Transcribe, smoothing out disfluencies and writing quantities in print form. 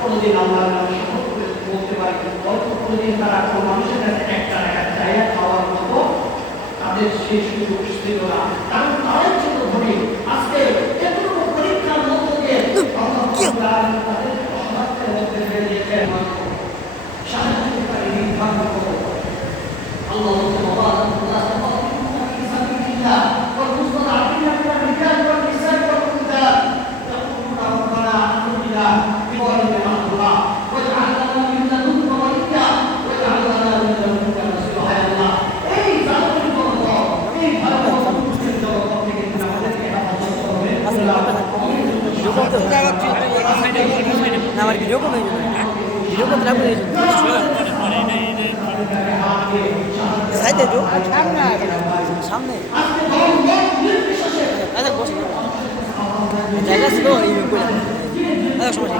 কোনোদিন আল্লাহর নামে শপথ করে বলতে পারি, অল্প কোনোদিন তারা কোনো মানুষের কাছে একটা জায়গা খাওয়ার মতো তাদের সেই সুযোগ ছিল না, কারণ তারাই ছিল ধনী। আজকে এতটুকু পরীক্ষার মধ্য দিয়ে তাদের অসহায়ত্বের মধ্যে ফেলে দিয়েছেন। সাহায্যকারী নির্ধারণ করো আল্লাহ আমার ভিডিও করতে ভিডিও করতে লাগবে সাইডে সামনে বসে জায়গা ছিল এই সমস্যা